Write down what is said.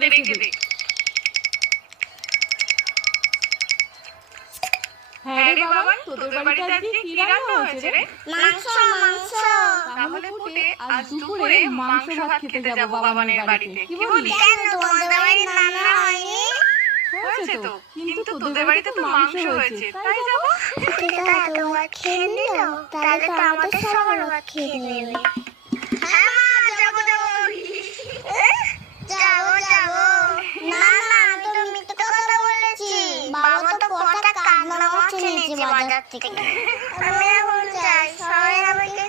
মধ্যে রেখে দে। হ্যাঁ রে বাবা, তোদের বাড়িতে আজকে কি রান্না হয়েছে রে? মাংস মাংস। তাহলে ফুটে আজ দুপুরে মাংস ভাত খেতে যাব বাবানের বাড়িতে, কি বলিস? কেন তোমাদের বাড়িতে রান্না হয়নি? হয়েছে তো, কিন্তু তোদের বাড়িতে তো মাংস হয়েছে, তাই যাব। কিন্তু তোমরা খেয়ে নিলো, তাহলে তো আমাদের সবার ভাত খেয়ে নেবে। হ্যাঁ মা, যাবো যাবো যাবো যাবো। না না, আমি তো মিথ্যে কথা বলেছি। বাবা তো কটা কাতলা মাছ এনেছে বাজার থেকে। আমি এখন যাই, সবাই আমাকে